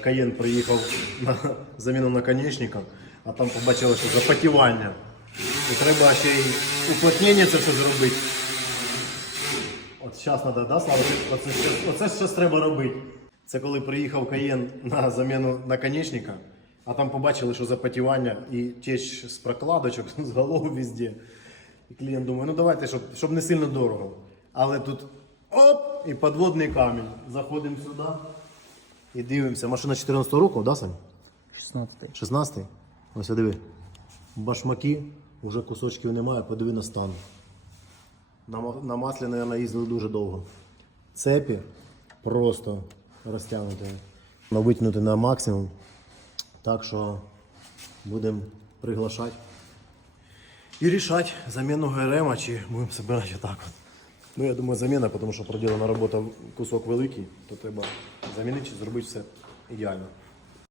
Каєн приїхав на заміну наконечника, а там побачили, що запотівання. І треба ще й уплотнення це все зробити. От зараз треба, да, Слава? Оце, оце зараз треба робити. Це коли приїхав Каєн на заміну наконечника, а там побачили, що запотівання і теч з прокладочок, з голови везде. І клієнт думає, ну давайте, щоб, щоб не сильно дорого. Але тут оп! І підводний камінь. Заходимо сюди і дивимося. Машина 14 року, да, Сань? 16. 16? Ось диви. Башмаки, вже кусочків немає, подиви на стан. На, на маслі, мабуть, їздили дуже довго. Цепі просто розтягнуті. Витягнути на максимум. Так що будемо приглашати. І рішати заміну ГРМ, чи будемо збирати отак от. Ну, я думаю, заміна, тому що проділена робота кусок великий, то треба замінити, зробити все ідеально.